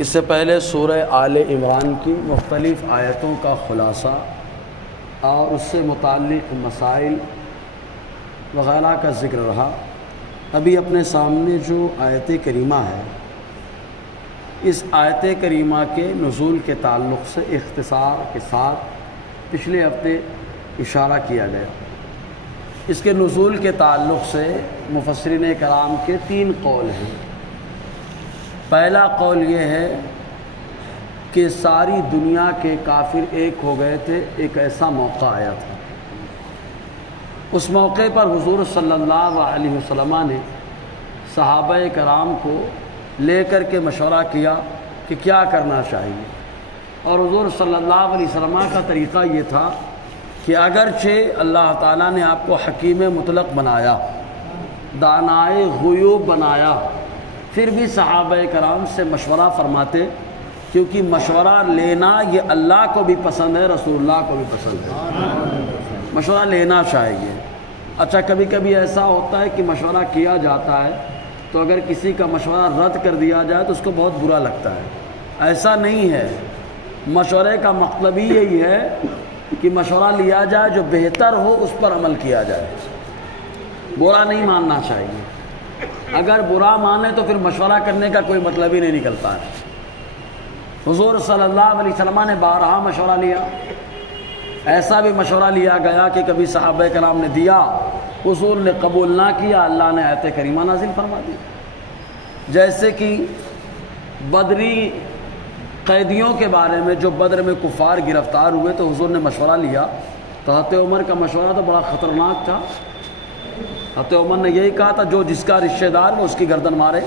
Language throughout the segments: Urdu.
اس سے پہلے سورہ آل عمران کی مختلف آیتوں کا خلاصہ اور اس سے متعلق مسائل وغیرہ کا ذکر رہا۔ ابھی اپنے سامنے جو آیت کریمہ ہے، اس آیت کریمہ کے نزول کے تعلق سے اختصار کے ساتھ پچھلے ہفتے اشارہ کیا گیا۔ اس کے نزول کے تعلق سے مفسرین کرام کے 3 قول ہیں۔ پہلا قول یہ ہے کہ ساری دنیا کے کافر ایک ہو گئے تھے، ایک ایسا موقع آیا تھا۔ اس موقع پر حضور صلی اللہ علیہ وسلم نے صحابہ کرام کو لے کر کے مشورہ کیا کہ کیا کرنا چاہیے، اور حضور صلی اللہ علیہ وسلم کا طریقہ یہ تھا کہ اگرچہ اللہ تعالیٰ نے آپ کو حکیم مطلق بنایا، دانائے غیوب بنایا، پھر بھی صحابہ کرام سے مشورہ فرماتے، کیونکہ مشورہ لینا یہ اللہ کو بھی پسند ہے، رسول اللہ کو بھی پسند ہے۔ مشورہ لینا چاہیے۔ اچھا، کبھی کبھی ایسا ہوتا ہے کہ مشورہ کیا جاتا ہے تو اگر کسی کا مشورہ رد کر دیا جائے تو اس کو بہت برا لگتا ہے۔ ایسا نہیں ہے، مشورے کا مطلب ہی یہی ہے کہ مشورہ لیا جائے، جو بہتر ہو اس پر عمل کیا جائے، برا نہیں ماننا چاہیے۔ اگر برا مانے تو پھر مشورہ کرنے کا کوئی مطلب ہی نہیں نکلتا ہے۔ حضور صلی اللہ علیہ وسلم نے بارہا مشورہ لیا۔ ایسا بھی مشورہ لیا گیا کہ کبھی صحابہ کرام نے دیا، حضور نے قبول نہ کیا، اللہ نے آیت کریمہ نازل فرما دی۔ جیسے کہ بدری قیدیوں کے بارے میں، جو بدر میں کفار گرفتار ہوئے تو حضور نے مشورہ لیا، تو حضرت عمر کا مشورہ تو بڑا خطرناک تھا۔ حضرت عمر نے یہی کہا تھا جو جس کا رشتہ دار وہ اس کی گردن مارے۔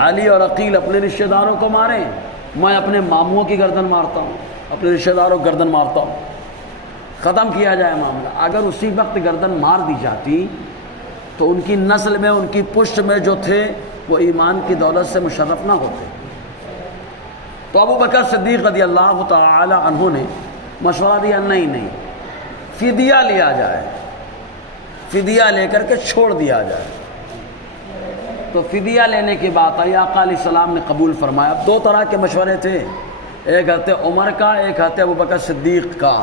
علی اور عقیل اپنے رشتہ داروں کو ماریں، میں اپنے ماموں کی گردن مارتا ہوں، اپنے رشتہ داروں کی گردن مارتا ہوں، ختم کیا جائے معاملہ۔ اگر اسی وقت گردن مار دی جاتی تو ان کی نسل میں، ان کی پشت میں جو تھے وہ ایمان کی دولت سے مشرف نہ ہوتے۔ تو ابو بکر صدیق رضی اللہ تعالی عنہ نے مشورہ دیا، نہیں، فدیہ لیا جائے، فدیہ لے کر کے چھوڑ دیا جائے۔ تو فدیہ لینے کی بات آئی، آقا علیہ السلام نے قبول فرمایا۔ 2 طرح کے مشورے تھے، ایک حضرت عمر کا، ایک حضرت ابو بکر صدیق کا۔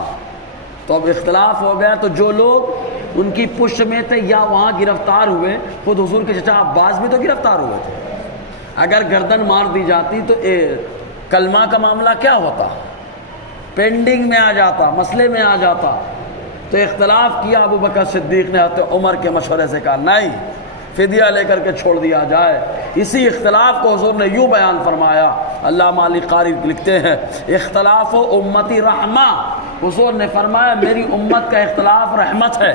تو اب اختلاف ہو گیا، تو جو لوگ ان کی پشت میں تھے یا وہاں گرفتار ہوئے، خود حضور کے چچا عباس بھی تو گرفتار ہوئے تھے، اگر گردن مار دی جاتی تو کلمہ کا معاملہ کیا ہوتا، پینڈنگ میں آ جاتا، مسئلے میں آ جاتا۔ تو اختلاف کیا، ابو بکر صدیق نے حضرت عمر کے مشورے سے کہا نہیں، فدیہ لے کر کے چھوڑ دیا جائے۔ اسی اختلاف کو حضور نے یوں بیان فرمایا، علامہ علی قاری لکھتے ہیں، اختلاف امتی رحمہ، حضور نے فرمایا میری امت کا اختلاف رحمت ہے۔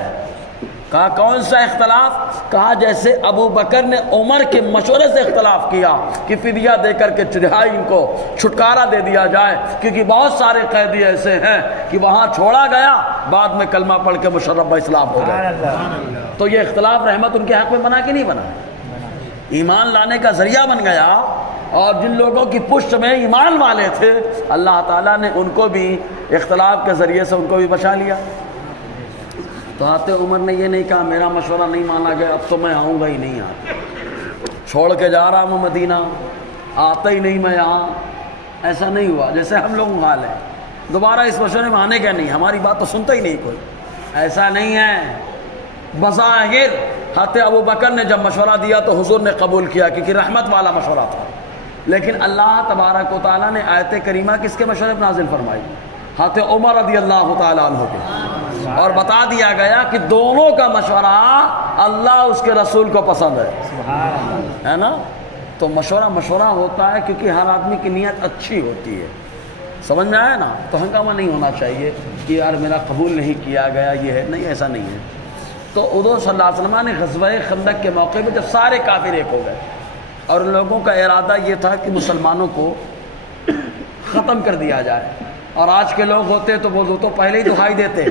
کہا کون سا اختلاف؟ کہا جیسے ابو بکر نے عمر کے مشورے سے اختلاف کیا کہ فدیہ دے کر کے چڑھائی، ان کو چھٹکارا دے دیا جائے، کیونکہ بہت سارے قیدی ایسے ہیں کہ وہاں چھوڑا گیا، بعد میں کلمہ پڑھ کے مشرف اسلام ہو گئے۔ تو یہ اختلاف رحمت ان کے حق میں بنا کہ نہیں بنا؟ ایمان لانے کا ذریعہ بن گیا، اور جن لوگوں کی پشت میں ایمان والے تھے اللہ تعالیٰ نے ان کو بھی اختلاف کے ذریعے سے ان کو بھی بچا لیا۔ تو حضرت عمر نے یہ نہیں کہا میرا مشورہ نہیں مانا گیا، اب تو میں آؤں گا ہی نہیں، چھوڑ کے جا رہا ہوں مدینہ، آتا ہی نہیں میں یہاں۔ ایسا نہیں ہوا جیسے ہم لوگ حال ہیں، دوبارہ اس مشورے میں آنے کا نہیں، ہماری بات تو سنتا ہی نہیں کوئی۔ ایسا نہیں ہے، بظاہر حضرت ابو بکر نے جب مشورہ دیا تو حضور نے قبول کیا، کیونکہ رحمت والا مشورہ تھا۔ لیکن اللہ تبارک و تعالیٰ نے آیت کریمہ کس کے مشورے پر نازل فرمائی؟ حضرت عمر رضی اللہ تعالیٰ عنہ کے، اور بتا دیا گیا کہ دونوں کا مشورہ اللہ اس کے رسول کو پسند ہے نا۔ تو مشورہ ہوتا ہے کیونکہ ہر آدمی کی نیت اچھی ہوتی ہے، سمجھ میں آیا نا؟ تو ہنگامہ نہیں ہونا چاہیے کہ یار میرا قبول نہیں کیا گیا، یہ ہے نہیں، ایسا نہیں ہے۔ تو حضور صلی اللہ علیہ وسلم نے غزوہ خندق کے موقع پہ جب سارے کافر ایک ہو گئے، اور ان لوگوں کا ارادہ یہ تھا کہ مسلمانوں کو ختم کر دیا جائے، اور آج کے لوگ ہوتے تو وہ تو پہلے ہی دہائی دیتے،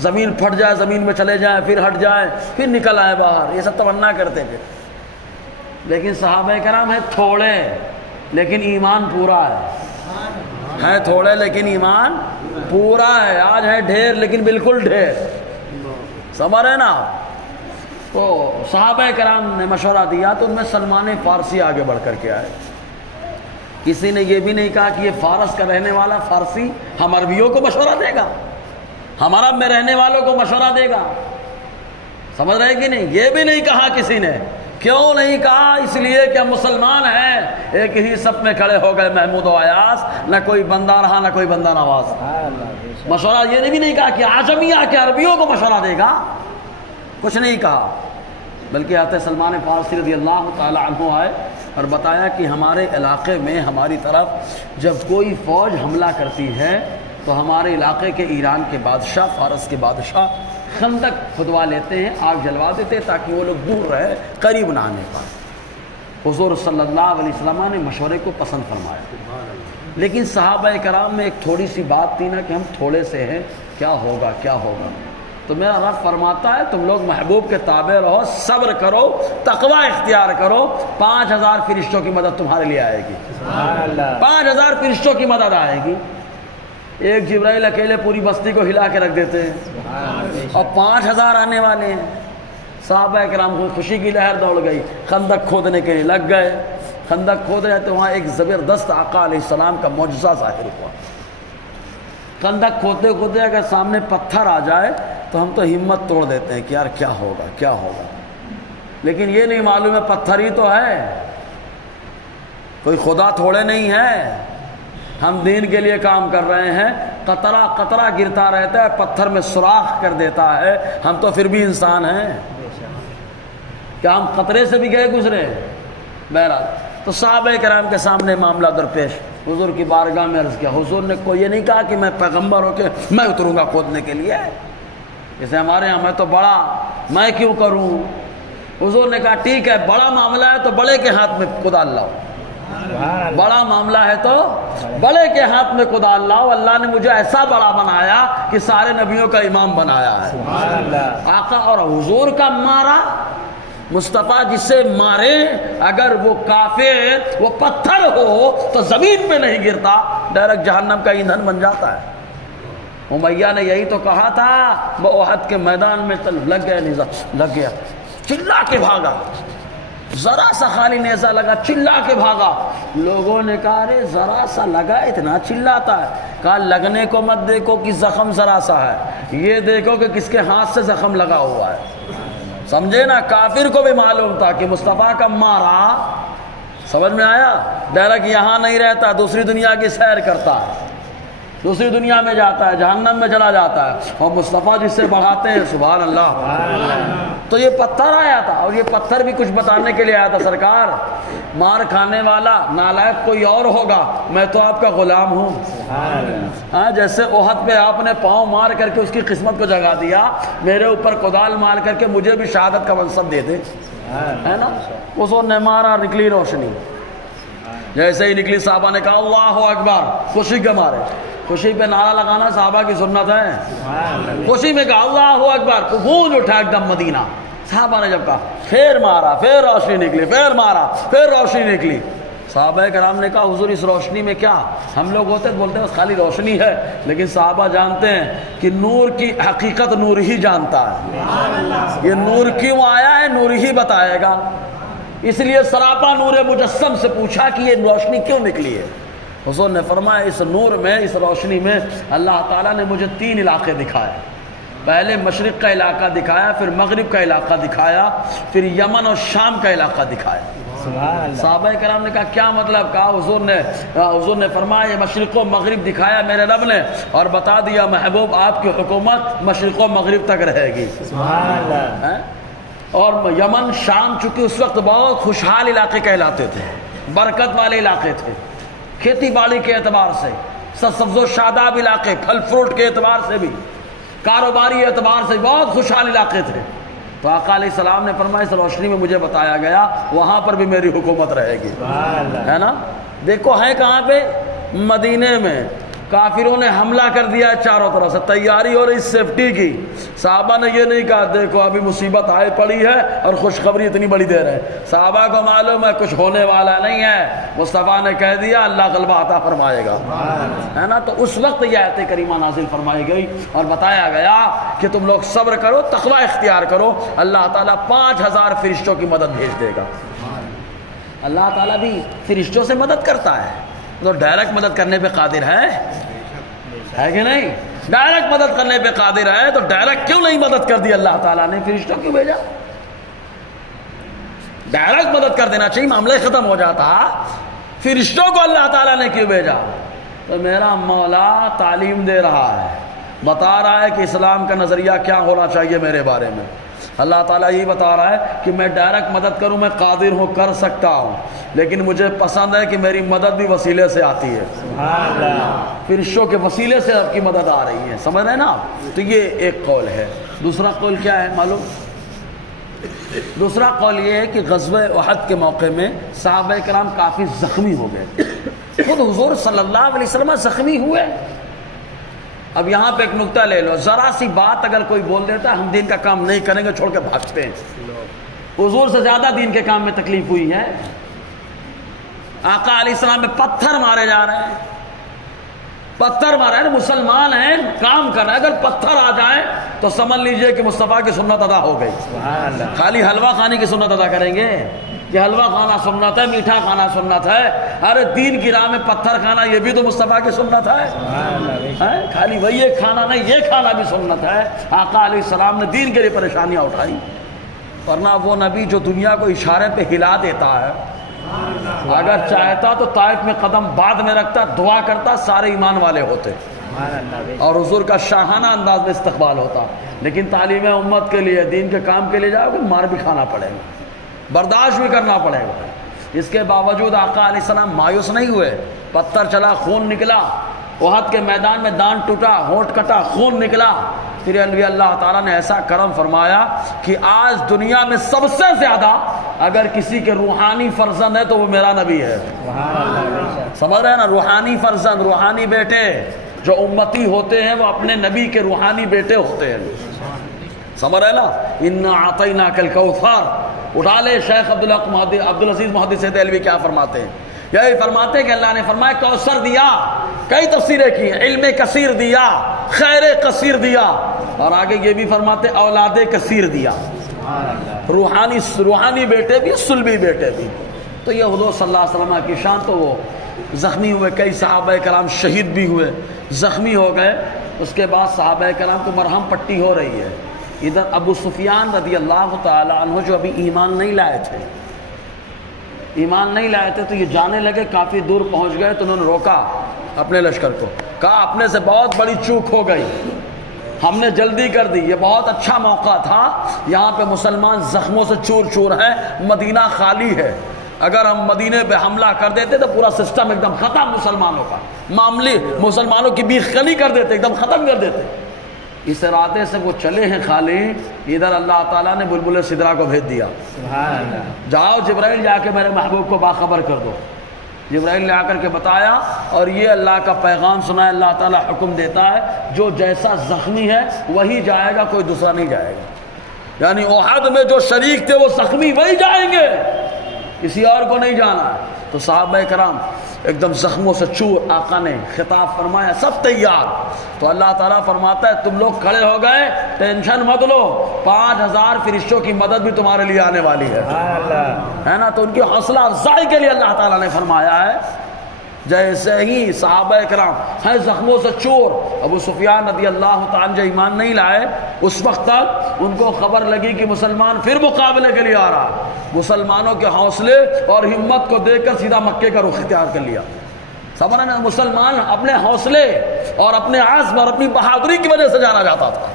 زمین پھٹ جائے، زمین میں چلے جائیں، پھر ہٹ جائیں، پھر نکل آئے باہر، یہ سب تمنا کرتے تھے۔ لیکن صحابہ کرام ہیں تھوڑے لیکن ایمان پورا ہے تھوڑے لیکن ایمان پورا ہے۔ آج ہے ڈھیر لیکن بالکل ڈھیر، سمجھ رہے نا؟ تو صحابہ کرام نے مشورہ دیا تو ان میں سلمان فارسی آگے بڑھ کر کے آئے، کسی نے یہ بھی نہیں کہا کہ یہ فارس کا رہنے والا فارسی ہم عربیوں کو مشورہ دے گا، ہم عرب میں رہنے والوں کو مشورہ دے گا، سمجھ رہے کہ نہیں؟ یہ بھی نہیں کہا کسی نے۔ کیوں نہیں کہا؟ اس لیے کہ ہم مسلمان ہیں، ایک ہی صف میں کھڑے ہو گئے محمود و ایاز، نہ کوئی بندہ رہا نہ کوئی بندہ نواز۔ مشورہ یہ بھی نہیں کہا کہ عجمی آ کے عربیوں کو مشورہ دے گا، کچھ نہیں کہا، بلکہ حضرت سلمان فارسی رضی اللہ تعالی عنہ آئے اور بتایا کہ ہمارے علاقے میں ہماری طرف جب کوئی فوج حملہ کرتی ہے تو ہمارے علاقے کے ایران کے بادشاہ، فارس کے بادشاہ خندق کھدوا لیتے ہیں، آگ جلوا دیتے ہیں تاکہ وہ لوگ دور رہے، قریب نہ آنے پائے۔ حضور صلی اللہ علیہ وسلم نے مشورے کو پسند فرمایا، لیکن صحابہ کرام میں ایک تھوڑی سی بات تھی نا کہ ہم تھوڑے سے ہیں، کیا ہوگا کیا ہوگا۔ تو میرا رب فرماتا ہے تم لوگ محبوب کے تابع رہو، صبر کرو، تقوی اختیار کرو، 5000 فرشتوں کی مدد تمہارے لیے آئے گی، 5000 فرشتوں کی مدد آئے گی۔ ایک جبرائیل اکیلے پوری بستی کو ہلا کے رکھ دیتے ہیں اور 5000 آنے والے ہیں۔ صحابہ کرام کو خوشی کی لہر دوڑ گئی، خندق کھودنے کے لیے لگ گئے۔ خندق کھود رہے تو وہاں ایک زبردست آقا علیہ السلام کا معجزہ ظاہر ہوا۔ خندق کھودتے کھودتے اگر سامنے پتھر آ جائے تو ہم تو ہمت توڑ دیتے ہیں کہ یار کیا ہوگا کیا ہوگا، لیکن یہ نہیں معلوم ہے پتھر ہی تو ہے، کوئی خدا تھوڑے نہیں ہے، ہم دین کے لیے کام کر رہے ہیں، قطرہ قطرہ گرتا رہتا ہے، پتھر میں سوراخ کر دیتا ہے، ہم تو پھر بھی انسان ہیں، کیا ہم قطرے سے بھی گئے گزرے؟ بہرحال تو صحابہ کرام کے سامنے معاملہ درپیش، حضور کی بارگاہ میں عرض کیا۔ حضور نے کوئی یہ نہیں کہا کہ میں پیغمبر ہو کے میں اتروں گا کھودنے کے لیے، جیسے ہمارے ہاں میں تو بڑا، میں کیوں کروں؟ حضور نے کہا ٹھیک ہے، بڑا معاملہ ہے تو بڑے کے ہاتھ میں کدال لاؤ، بڑا معاملہ ہے تو بڑے کے ہاتھ میں کدال لاؤ، اللہ نے مجھے ایسا بڑا بنایا کہ سارے نبیوں کا امام بنایا ہے۔ آقا اور حضور کا مارا، مصطفیٰ جسے مارے اگر وہ کافر، وہ پتھر ہو تو زمین پہ نہیں گرتا، ڈائریکٹ جہنم کا ایندھن بن جاتا ہے۔ امیہ نے یہی تو کہا تھا، وہ احد کے میدان میں لگ گیا نیزہ، لگ گیا، چلا کے بھاگا، ذرا سا خالی نیزہ لگا، چلا کے بھاگا۔ لوگوں نے کہا ارے ذرا سا لگا اتنا چلاتا ہے؟ کہا لگنے کو مت دیکھو کہ زخم ذرا سا ہے، یہ دیکھو کہ کس کے ہاتھ سے زخم لگا ہوا ہے۔ سمجھے نا؟ کافر کو بھی معلوم تھا کہ مصطفیٰ کا مارا، سمجھ میں آیا؟ ڈائریکٹ یہاں نہیں رہتا، دوسری دنیا کی سیر کرتا ہے، دوسری دنیا میں جاتا ہے، جہنم میں چلا جاتا ہے، اور مصطفیٰ جس سے بڑھاتے ہیں، سبحان اللہ۔ تو یہ پتھر آیا تھا، اور یہ پتھر بھی کچھ بتانے کے لیے آیا تھا، سرکار مار کھانے والا نالائق کوئی اور ہوگا، میں تو آپ کا غلام ہوں۔ ہاں، جیسے احد پہ آپ نے پاؤں مار کر کے اس کی قسمت کو جگا دیا، میرے اوپر کدال مار کر کے مجھے بھی شہادت کا منصب دے دے، ہے نا؟ اس نے مارا، نکلی روشنی، جیسے ہی نکلی صحابہ نے کہا اللہ اکبر، خوشی کے مارے، خوشی پہ نعرہ لگانا صحابہ کی سنت ہے، خوشی میں کہا اللہ اکبر، گونج اٹھا ایک دم مدینہ۔ صحابہ نے جب کہا پھر مارا، پھر روشنی نکلی، پھر مارا، پھر روشنی نکلی۔ صحابہ کرام نے کہا حضور اس روشنی میں کیا؟ ہم لوگ ہوتے بولتے ہیں بس خالی روشنی ہے، لیکن صحابہ جانتے ہیں کہ نور کی حقیقت نور ہی جانتا ہے، یہ نور کیوں آیا ہے نور ہی بتائے گا۔ اس لیے سراپا نور مجسم سے پوچھا کہ یہ روشنی کیوں نکلی ہے؟ حضور نے فرمایا اس نور میں، اس روشنی میں اللہ تعالیٰ نے مجھے 3 علاقے دکھائے، پہلے مشرق کا علاقہ دکھایا، پھر مغرب کا علاقہ دکھایا، پھر یمن اور شام کا علاقہ دکھایا۔ صحابہ کرام نے کہا کیا مطلب؟ کہا حضور نے فرمایا یہ مشرق و مغرب دکھایا میرے رب نے، اور بتا دیا محبوب آپ کی حکومت مشرق و مغرب تک رہے گی۔ اور یمن شام چونکہ اس وقت بہت خوشحال علاقے کہلاتے تھے، برکت والے علاقے تھے، کھیتی باڑی کے اعتبار سے سبز و شاداب علاقے، پھل فروٹ کے اعتبار سے بھی، کاروباری اعتبار سے بہت خوشحال علاقے تھے۔ تو آقا علیہ السلام نے فرمایا اس روشنی میں مجھے بتایا گیا وہاں پر بھی میری حکومت رہے گی، ہے نا؟ دیکھو ہے کہاں پہ؟ مدینے میں۔ کافروں نے حملہ کر دیا ہے چاروں طرف سے، تیاری ہو رہی سیفٹی کی۔ صحابہ نے یہ نہیں کہا دیکھو ابھی مصیبت آئے پڑی ہے اور خوشخبری اتنی بڑی دے رہے ہیں، صحابہ کو معلوم ہے کچھ ہونے والا نہیں ہے، مصطفیٰ نے کہہ دیا اللہ غلبہ عطا فرمائے گا، ہے نا؟ تو اس وقت یہ آیت کریمہ نازل فرمائی گئی اور بتایا گیا کہ تم لوگ صبر کرو، تقوی اختیار کرو، اللہ تعالیٰ 5000 فرشتوں کی مدد بھیج دے گا۔ اللہ تعالیٰ بھی فرشتوں سے مدد کرتا ہے، تو ڈائریکٹ مدد کرنے پہ قادر ہے کہ نہیں؟ ڈائریکٹ مدد کرنے پہ قادر ہے، تو ڈائریکٹ کیوں نہیں مدد کر دی اللہ تعالیٰ نے؟ فرشتوں کیوں بھیجا؟ ڈائریکٹ مدد کر دینا چاہیے، معاملہ ختم ہو جاتا۔ فرشتوں کو اللہ تعالیٰ نے کیوں بھیجا؟ تو میرا مولا تعلیم دے رہا ہے، بتا رہا ہے کہ اسلام کا نظریہ کیا ہونا چاہیے میرے بارے میں۔ اللہ تعالیٰ یہی بتا رہا ہے کہ میں ڈائریکٹ مدد کروں، میں قادر ہوں، کر سکتا ہوں، لیکن مجھے پسند ہے کہ میری مدد بھی وسیلے سے آتی ہے۔ سبحان اللہ، فرشتوں کے وسیلے سے آپ کی مدد آ رہی ہے، سمجھ رہے ہیں نا؟ تو یہ ایک قول ہے۔ دوسرا قول کیا ہے معلوم؟ دوسرا قول یہ ہے کہ غزوہ احد کے موقع میں صحابہ کرام کافی زخمی ہو گئے، خود حضور صلی اللہ علیہ وسلم زخمی ہوئے۔ اب یہاں پہ ایک نکتہ لے لو، ذرا سی بات اگر کوئی بول دیتا ہے ہم دین کا کام نہیں کریں گے، چھوڑ کے بھاگتے ہیں۔ حضور سے زیادہ دین کے کام میں تکلیف ہوئی ہے۔ آقا علیہ السلام میں پتھر مارے جا رہے ہیں، پتھر مارے ہیں، مسلمان ہیں، کام کر رہے ہیں، اگر پتھر آ جائیں تو سمجھ لیجئے کہ مصطفیٰ کی سنت ادا ہو گئی۔ خالی حلوہ خانی کی سنت ادا کریں گے کہ حلوہ کھانا سنت ہے، میٹھا کھانا سنت ہے؟ ارے دین کی راہ میں پتھر کھانا یہ بھی تو مصطفیٰ کی سنت ہے۔ خالی وہی یہ کھانا نہیں، یہ کھانا بھی سنت ہے۔ آقا علیہ السلام نے دین کے لیے پریشانیاں اٹھائی، ورنہ وہ نبی جو دنیا کو اشارے پہ ہلا دیتا ہے، اگر چاہتا تو طائف میں قدم بعد میں رکھتا، دعا کرتا، سارے ایمان والے ہوتے اور حضور کا شاہانہ انداز میں استقبال ہوتا۔ لیکن تعلیم امت کے لیے، دین کے کام کے لیے جاؤ گے، مار بھی کھانا پڑے گا، برداشت بھی کرنا پڑے گا۔ اس کے باوجود آقا علیہ السلام مایوس نہیں ہوئے، پتھر چلا، خون نکلا، احد کے میدان میں دان ٹوٹا، ہونٹ کٹا، خون نکلا، پھر اللہ تعالیٰ نے ایسا کرم فرمایا کہ آج دنیا میں سب سے زیادہ اگر کسی کے روحانی فرزند ہے تو وہ میرا نبی ہے۔ سمجھ رہے ہیں نا؟ روحانی فرزند، روحانی بیٹے جو امتی ہوتے ہیں وہ اپنے نبی کے روحانی بیٹے ہوتے ہیں، سمجھ رہے نا؟ اِنَّا أَعْطَيْنَاكَ الْكَوْثَرَ۔ اٹھا لے شیخ عبدالعزیز محدث دہلوی کیا فرماتے ہیں؟ یہی فرماتے ہیں کہ اللہ نے فرمایا کوثر دیا، کئی تفسیریں کی، علم کثیر دیا، خیر کثیر دیا، اور آگے یہ بھی فرماتے اولاد کثیر دیا، روحانی بیٹے بھی، صلبی بیٹے بھی۔ تو یہ حضور صلی اللہ علیہ وسلم کی شان۔ تو وہ زخمی ہوئے، کئی صحابہ کرام شہید بھی ہوئے، زخمی ہو گئے۔ اس کے بعد صحابہ کرام کو مرہم پٹی ہو رہی ہے۔ ادھر ابو سفیان رضی اللہ تعالی عنہ جو ابھی ایمان نہیں لائے تھے، تو یہ جانے لگے، کافی دور پہنچ گئے تو انہوں نے روکا اپنے لشکر کو، کہا اپنے سے بہت بڑی چوک ہو گئی، ہم نے جلدی کر دی، یہ بہت اچھا موقع تھا، یہاں پہ مسلمان زخموں سے چور چور ہیں، مدینہ خالی ہے، اگر ہم مدینے پہ حملہ کر دیتے تو پورا سسٹم ایک دم ختم، مسلمانوں کا معاملے، مسلمانوں کی بیخ خلی کر دیتے، ایک دم ختم کر دیتے۔ اس ارادے سے وہ چلے ہیں خالی، ادھر اللہ تعالیٰ نے بلبل سدرا کو بھیج دیا، جاؤ جبرائیل جا کے میرے محبوب کو باخبر کر دو۔ جبرائیل نے آ کر کے بتایا اور یہ اللہ کا پیغام سنا ہے، اللہ تعالیٰ حکم دیتا ہے جو جیسا زخمی ہے وہی جائے گا، کوئی دوسرا نہیں جائے گا، یعنی احد میں جو شریک تھے وہ زخمی وہی جائیں گے، کسی اور کو نہیں جانا ہے۔ تو صحابہ کرام ایک دم زخموں سے چور، آقا نے خطاب فرمایا، سب تیار۔ تو اللہ تعالیٰ فرماتا ہے تم لوگ کھڑے ہو گئے، ٹینشن مت لو، 5000 فرشتوں کی مدد بھی تمہارے لیے آنے والی ہے نا؟ تو ان کی حوصلہ افزائی کے لیے اللہ تعالیٰ نے فرمایا ہے جیسے ہی صحابہ کرام ہیں زخموں سے چور، ابو سفیان رضی اللہ تعالیٰ جو ایمان نہیں لائے اس وقت تک ان کو خبر لگی کہ مسلمان پھر مقابلے کے لیے آ رہا ہے، مسلمانوں کے حوصلے اور ہمت کو دیکھ کر سیدھا مکے کا رخ اختیار کر لیا۔ سمجھ میں مسلمان اپنے حوصلے اور اپنے عزم اور اپنی بہادری کی وجہ سے جانا جاتا تھا،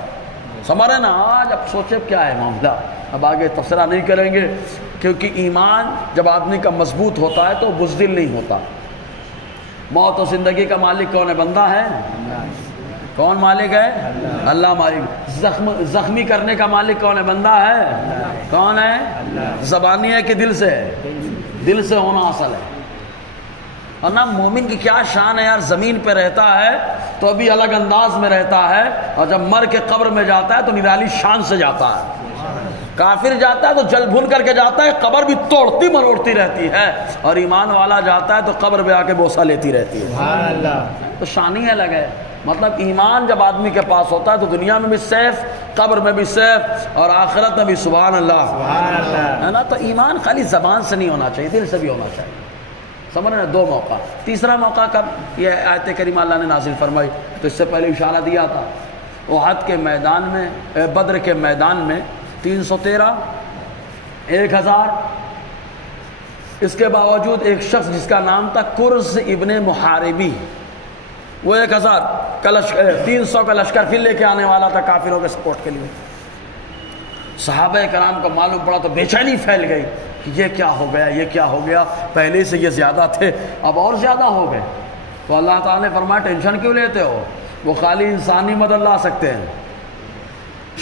سمجھ رہے نا؟ آج اب سوچے کیا ہے معاملہ، اب آگے تبصرہ نہیں کریں گے، کیونکہ ایمان جب آدمی کا مضبوط ہوتا ہے تو بزدل نہیں ہوتا۔ موت و زندگی کا مالک کون ہے؟ بندہ ہے۔ کون مالک ہے؟ اللہ مالک۔ زخمی کرنے کا مالک کون ہے؟ بندہ ہے۔ کون ہے؟ زبانی ہے کہ دل سے ہے؟ دل سے ہونا اصل ہے۔ اور نا مومن کی کیا شان ہے یار، زمین پہ رہتا ہے تو ابھی الگ انداز میں رہتا ہے، اور جب مر کے قبر میں جاتا ہے تو نرالی شان سے جاتا ہے۔ کافر جاتا ہے تو جل بھن کر کے جاتا ہے، قبر بھی توڑتی مروڑتی رہتی ہے، اور ایمان والا جاتا ہے تو قبر پہ آ کے بوسہ لیتی رہتی ہے۔ سبحان اللہ۔ تو شانی الگ ہے، مطلب ایمان جب آدمی کے پاس ہوتا ہے تو دنیا میں بھی سیف، قبر میں بھی سیف، اور آخرت میں بھی سبحان اللہ، ہے نا؟ تو ایمان خالی زبان سے نہیں ہونا چاہیے، دل سے بھی ہونا چاہیے۔ سمجھ رہے ہیں؟ 2 موقع. تیسرا موقع کب یہ آیت کریمہ اللہ نے نازل فرمائی؟ تو اس سے پہلے اشارہ دیا تھا احد کے میدان میں، بدر کے میدان میں 313 1000. اس کے باوجود ایک شخص جس کا نام تھا کرز ابن محاربی، وہ 1000 کا لشکر 300 کا لشکر پھر لے کے آنے والا تھا کافروں کے سپورٹ کے لیے. صحابہ کرام کو معلوم پڑا تو بے چینی پھیل گئی کہ یہ کیا ہو گیا، یہ کیا ہو گیا، پہلے سے یہ زیادہ تھے اب اور زیادہ ہو گئے. تو اللہ تعالیٰ نے فرمایا ٹینشن کیوں لیتے ہو؟ وہ خالی انسانی مدد لا سکتے ہیں،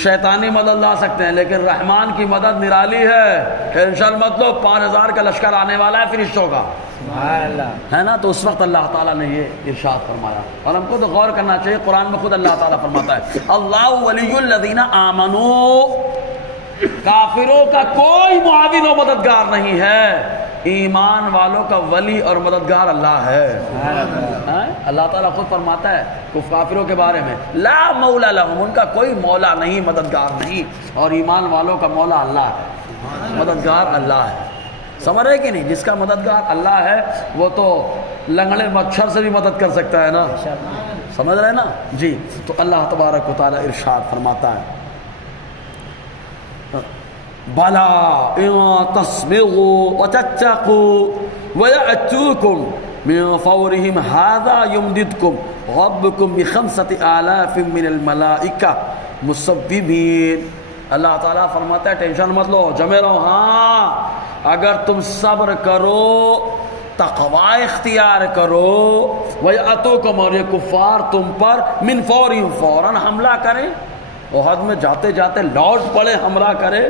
شیطانی مدد لا سکتے ہیں، لیکن رحمان کی مدد نرالی ہے. ٹینشن مت لو، 5000 کا لشکر آنے والا ہے فرشتوں کا، سبحان اللہ، ہے نا. تو اس وقت اللہ تعالیٰ نے یہ ارشاد فرمایا، اور ہم کو تو غور کرنا چاہیے. قرآن میں خود اللہ تعالیٰ فرماتا ہے اللہ ولی الذین آمنوا، کافروں کا کوئی معاون و مددگار نہیں ہے، ایمان والوں کا ولی اور مددگار اللہ ہے. اللہ تعالیٰ خود فرماتا ہے کافروں کے بارے میں لا مولا لہم، ان کا کوئی مولا نہیں، مددگار نہیں، اور ایمان والوں کا مولا اللہ ہے، مددگار اللہ ہے. سمجھ رہے کہ نہیں؟ جس کا مددگار اللہ ہے وہ تو لنگڑے مچھر سے بھی مدد کر سکتا ہے نا، سمجھ رہے نا جی. تو اللہ تبارک و تعالیٰ ارشاد فرماتا ہے بلا ان تصبروا وتتقوا ويأتوكم من فورهم هذا يمددكم ربكم ب5000 من الملائكة مسببين. اللہ تعالیٰ فرماتا ہے ٹینشن مت لو، جمے رہو. ہاں اگر تم صبر کرو، تقوی اختیار کرو، وَيَأْتُوكُمْ، اور یہ کفار تم پر من فورہم، فوراً حملہ کریں، احد میں جاتے جاتے لوٹ پڑے حملہ کرے،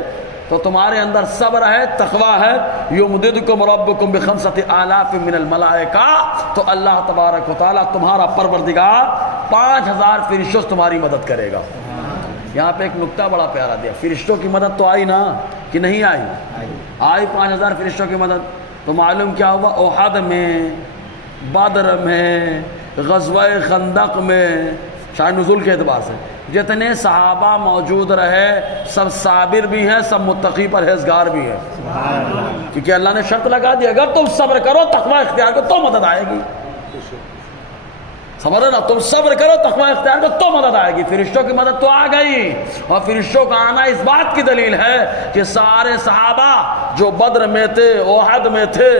تو تمہارے اندر صبر ہے، تقوی ہے. یمددکم ربکم ب5000 من الملائکہ، تو اللہ تبارک و تعالیٰ تمہارا پروردگار 5000 فرشتوں سے تمہاری مدد کرے گا. یہاں پہ ایک نکتہ بڑا پیارا دیا، فرشتوں کی مدد تو آئی نا کہ نہیں آئی؟ آئی 5000 فرشتوں کی مدد. تو معلوم کیا ہوا؟ احد میں، بدر میں، غزوہ خندق میں، شاید نزول کے اعتبار سے جتنے صحابہ موجود رہے سب صابر بھی ہیں، سب متقی پرہیزگار بھی ہیں، کیونکہ اللہ نے شرط لگا دی اگر تم صبر کرو، تقوی اختیار کرو تو مدد آئے گی. سمجھ رہے نا؟ تم صبر کرو، تقوی اختیار کرو تو مدد آئے گی. فرشتوں کی مدد تو آ گئی، اور فرشتوں کا آنا اس بات کی دلیل ہے کہ سارے صحابہ جو بدر میں تھے، احد میں تھے،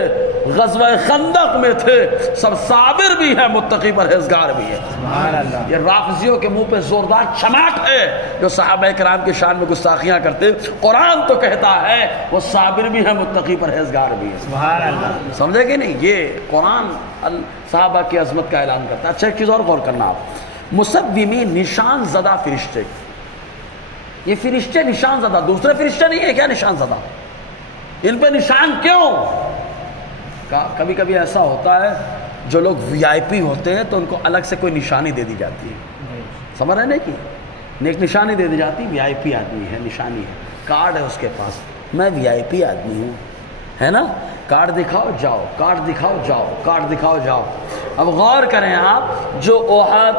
غزوہ خندق میں تھے، سب صابر بھی ہیں، متقی پرہیزگار بھی ہیں. سبحان اللہ. یہ رافضیوں کے منہ پہ زوردار چماٹ ہے جو صحابہ کرام کی شان میں گستاخیاں کرتے. قرآن تو کہتا ہے وہ صابر بھی ہیں، متقی پرہیزگار بھی ہیں. سبحان اللہ. سمجھے کہ نہیں؟ یہ قرآن صحابہ کی عظمت کا اعلان کرتا ہے. اچھا ایک چیز اور غور کرنا آپ، مسومی، نشان زدہ فرشتے. یہ فرشتے نشان زدہ، دوسرے فرشتے نہیں ہے کیا نشان زدہ؟ ان پہ نشان کیوں؟ کبھی کبھی ایسا ہوتا ہے جو لوگ وی آئی پی ہوتے ہیں تو ان کو الگ سے کوئی نشانی دے دی جاتی ہے، سمجھ رہے ہیں کہ ایک نشانی دے دی جاتی، وی آئی پی آدمی ہے، نشانی ہے، کارڈ ہے اس کے پاس، میں وی آئی پی آدمی ہوں، ہے نا، کارڈ دکھاؤ جاؤ، کارڈ دکھاؤ جاؤ، کارڈ دکھاؤ جاؤ. اب غور کریں آپ، جو احد،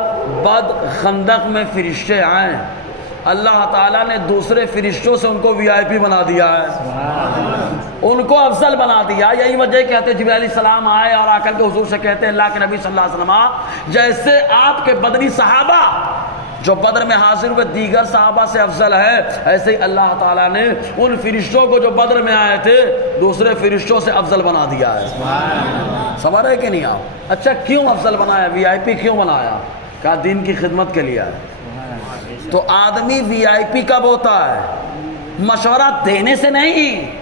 بدر، خندق میں فرشتے آئیں، اللہ تعالیٰ نے دوسرے فرشتوں سے ان کو وی آئی پی بنا دیا ہے، ان کو افضل بنا دیا. یہی وجہ کہتے جبریل علیہ السلام آئے اور آ کر کے حضور سے کہتے ہیں اللہ کے نبی صلی اللہ علیہ وسلم جیسے آپ کے بدری صحابہ جو بدر میں حاضر ہوئے دیگر صحابہ سے افضل ہے، ایسے ہی اللہ تعالیٰ نے ان فرشتوں کو جو بدر میں آئے تھے دوسرے فرشتوں سے افضل بنا دیا ہے. سمجھ رہے کہ نہیں آپ؟ اچھا کیوں افضل بنایا، وی آئی پی کیوں بنایا؟ کہا دین کی خدمت کے لیے ہے. تو آدمی وی آئی پی کب ہوتا ہے؟ مشورہ دینے سے نہیں،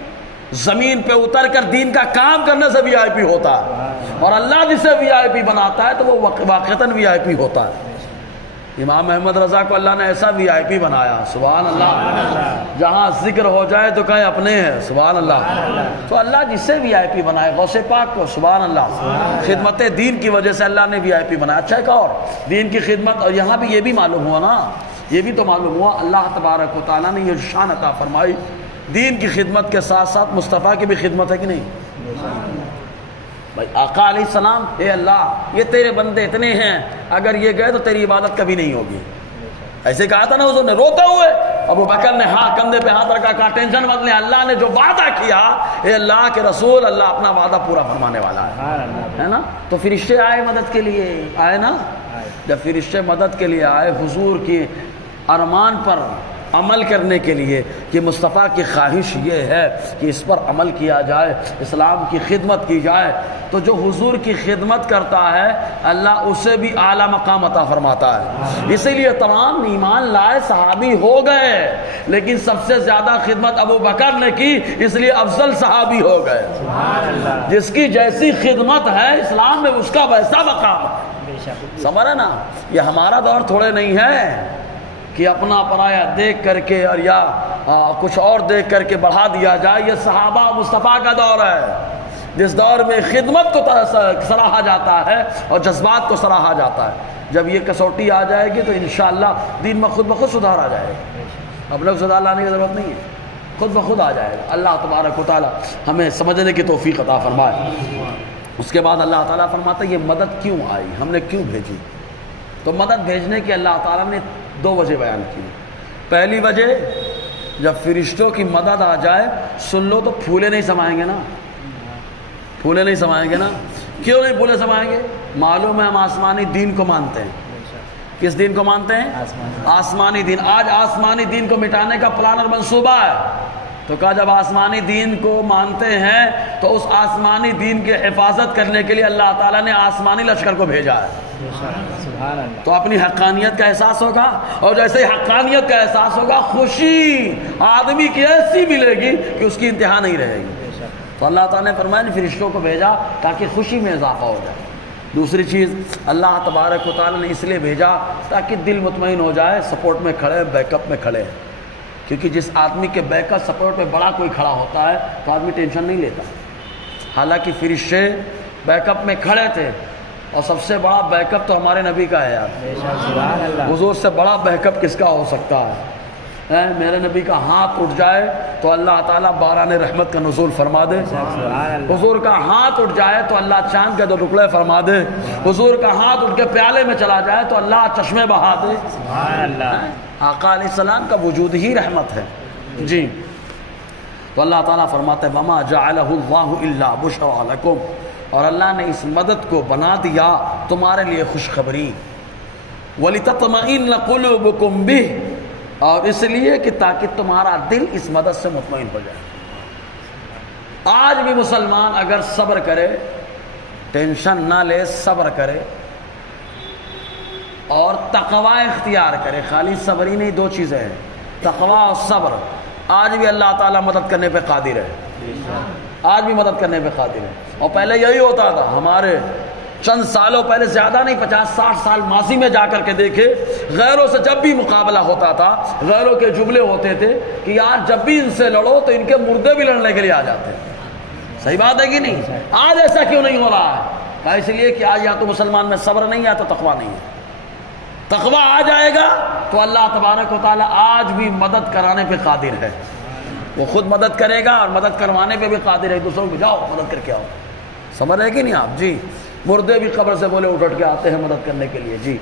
زمین پہ اتر کر دین کا کام کرنے سے وی آئی پی ہوتا ہے. اور اللہ جسے وی آئی پی بناتا ہے تو وہ واقعتاً وی آئی پی ہوتا ہے. امام احمد رضا کو اللہ نے ایسا وی آئی پی بنایا، سبحان اللہ، جہاں ذکر ہو جائے تو کہیں اپنے ہیں، سبحان اللہ. تو اللہ جسے وی آئی پی بنائے، غوث پاک کو، سبحان اللہ، خدمت دین کی وجہ سے اللہ نے وی آئی پی بنایا. اچھا ایک اور دین کی خدمت، اور یہاں بھی یہ بھی معلوم ہوا نا، یہ بھی تو معلوم ہوا اللہ تبارک و تعالیٰ نے یہ شان عطا فرمائی دین کی خدمت کے ساتھ ساتھ مصطفیٰ کی بھی خدمت ہے کہ نہیں؟ بھائی آقا علیہ السلام، اے اللہ یہ تیرے بندے اتنے ہیں، اگر یہ گئے تو تیری عبادت کبھی نہیں ہوگی. ایسے کہا تھا نا حضور نے روتے ہوئے ابو بکر نے کندھے پہ ہاتھ رکھا، کہا ٹینشن مت لیں، اللہ نے جو وعدہ کیا، اے اللہ کے رسول، اللہ اپنا وعدہ پورا فرمانے والا ہے نا۔ تو فرشتے آئے مدد کے لیے، آئے نا۔ جب فرشتے مدد کے لیے آئے، حضور کی ارمان پر عمل کرنے کے لیے کہ مصطفیٰ کی خواہش یہ ہے کہ اس پر عمل کیا جائے، اسلام کی خدمت کی جائے، تو جو حضور کی خدمت کرتا ہے اللہ اسے بھی اعلیٰ مقام عطا فرماتا ہے۔ اسی لیے تمام ایمان لائے صحابی ہو گئے، لیکن سب سے زیادہ خدمت ابو بکر نے کی، اس لیے افضل صحابی ہو گئے۔ جس کی جیسی خدمت ہے اسلام میں اس کا ویسا مقام ہے۔ سمجھ رہے نا؟ یہ ہمارا دور تھوڑے نہیں ہے کہ اپنا پرایا دیکھ کر کے اور یا کچھ اور دیکھ کر کے بڑھا دیا جائے۔ یہ صحابہ مصطفیٰ کا دور ہے، جس دور میں خدمت کو سراہا جاتا ہے اور جذبات کو سراہا جاتا ہے۔ جب یہ کسوٹی آ جائے گی تو انشاءاللہ دین میں خود بخود سدھار آ جائے گا، اب لوگ سدھار لانے کی ضرورت نہیں ہے، خود بخود آ جائے گا۔ اللہ تبارک و تعالی ہمیں سمجھنے کی توفیق عطا فرمائے۔ اس کے بعد اللہ تعالیٰ فرماتا ہے یہ مدد کیوں آئی، ہم نے کیوں بھیجی؟ تو مدد بھیجنے کی اللہ تعالیٰ نے دو وجہ بیان کی۔ پہلی وجہ، جب فرشتوں کی مدد آ جائے، سن لو تو پھولے نہیں سمائیں گے نا، پھولے نہیں سمائیں گے نا۔ کیوں نہیں پھولے سمائیں گے؟ معلوم ہے ہم آسمانی دین کو مانتے ہیں۔ کس دین کو مانتے ہیں؟ آسمانی دین۔ آج آسمانی دین کو مٹانے کا پلان اور منصوبہ ہے، تو کہا جب آسمانی دین کو مانتے ہیں تو اس آسمانی دین کی حفاظت کرنے کے لیے اللہ تعالیٰ نے آسمانی لشکر کو بھیجا ہے۔ تو اپنی حقانیت کا احساس ہوگا، اور جیسے ہی حقانیت کا احساس ہوگا، خوشی آدمی کی ایسی ملے گی کہ اس کی انتہا نہیں رہے گی۔ تو اللہ تعالیٰ نے فرمایا فرشتوں کو بھیجا تاکہ خوشی میں اضافہ ہو جائے۔ دوسری چیز اللہ تبارک و تعالیٰ نے اس لیے بھیجا تاکہ دل مطمئن ہو جائے، سپورٹ میں کھڑے، بیک اپ میں کھڑے، کیونکہ جس آدمی کے بیک اپ سپورٹ میں بڑا کوئی کھڑا ہوتا ہے تو آدمی ٹینشن نہیں لیتا۔ حالانکہ فرشتے بیک اپ میں کھڑے تھے، اور سب سے بڑا بیک اپ تو ہمارے نبی کا ہے یار۔ حضور سے بڑا بیک اپ کس کا ہو سکتا ہے؟ میرے نبی کا ہاتھ اٹھ جائے تو اللہ تعالیٰ باران رحمت کا نزول فرما دے، حضور کا ہاتھ اٹھ جائے تو اللہ چاند کے دو ٹکڑے فرما دے، حضور کا ہاتھ اٹھ کے پیالے میں چلا جائے تو اللہ چشمے بہا دے۔ آقا علیہ السلام کا وجود ہی رحمت ہے۔ جی، تو اللہ تعالیٰ فرماتے ہیں وَمَا جَعَلَهُ اللَّهُ إِلَّا بُشْرَىٰ لَكُمْ، اور اللہ نے اس مدد کو بنا دیا تمہارے لیے خوشخبری، وَلِتَطْمَئِنَّ قُلُوبُكُمْ بِهِ، اور اس لیے کہ تاکہ تمہارا دل اس مدد سے مطمئن ہو جائے۔ آج بھی مسلمان اگر صبر کرے، ٹینشن نہ لے، صبر کرے اور تقوی اختیار کرے، خالی صبر ہی نہیں، دو چیزیں ہیں، تقوی اور صبر، آج بھی اللہ تعالیٰ مدد کرنے پہ قادر ہے، آج بھی مدد کرنے پہ قادر ہے۔ اور پہلے یہی ہوتا تھا، ہمارے چند سالوں پہلے، زیادہ نہیں 50-60 سال ماضی میں جا کر کے دیکھے، غیروں سے جب بھی مقابلہ ہوتا تھا، غیروں کے جملے ہوتے تھے کہ یار جب بھی ان سے لڑو تو ان کے مردے بھی لڑنے کے لیے آ جاتے ہیں۔ صحیح بات ہے کہ نہیں؟ آج ایسا کیوں نہیں ہو رہا ہے؟ کہا اس لیے کہ آج یا تو مسلمان میں صبر نہیں ہے تو تقویٰ نہیں ہے۔ تقویٰ آ جائے گا تو اللہ تبارک و تعالیٰ آج بھی مدد کرانے پہ قادر ہے، وہ خود مدد کرے گا اور مدد کروانے پہ بھی قادر ہے۔ دوسروں کو جاؤ مدد کر کے آؤ، سمجھ رہے کہ نہیں آپ؟ جی، مردے بھی قبر سے بولے اٹھ کے آتے ہیں مدد کرنے کے لیے۔ جی،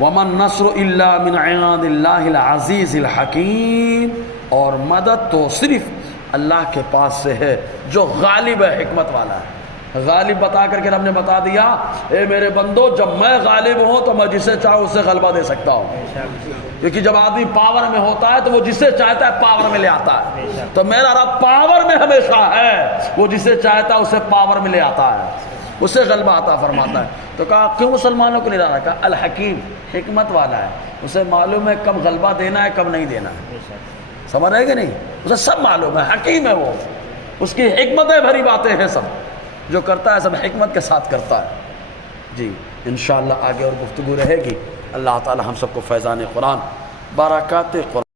وَمَا النَّصْرُ إِلَّا مِنْ عِنْدِ اللَّهِ الْعَزِيزِ الْحَكِيمِ، اور مدد تو صرف اللہ کے پاس سے ہے جو غالب ہے، حکمت والا ہے۔ غالب بتا کر کے رب نے بتا دیا، اے میرے بندو جب میں غالب ہوں تو میں جسے چاہوں اسے غلبہ دے سکتا ہوں، کیونکہ جب آدمی پاور میں ہوتا ہے تو وہ جسے چاہتا ہے پاور میں لے آتا ہے۔ تو میرا رب پاور میں ہمیشہ ہے، وہ جسے چاہتا ہے اسے پاور میں لے آتا ہے، اسے غلبہ عطا فرماتا ہے۔ تو کہا کیوں مسلمانوں کو نہیں لانا؟ کہا الحکیم، حکمت والا ہے، اسے معلوم ہے کب غلبہ دینا ہے کب نہیں دینا ہے، سمجھ رہے کہ نہیں؟ اسے سب معلوم ہے، حکیم ہے وہ، اس کی حکمتیں بھری باتیں ہیں، سب جو کرتا ہے سب حکمت کے ساتھ کرتا ہے۔ جی، انشاءاللہ آگے اور گفتگو رہے گی۔ اللہ تعالی ہم سب کو فیضان قرآن، برکات قرآن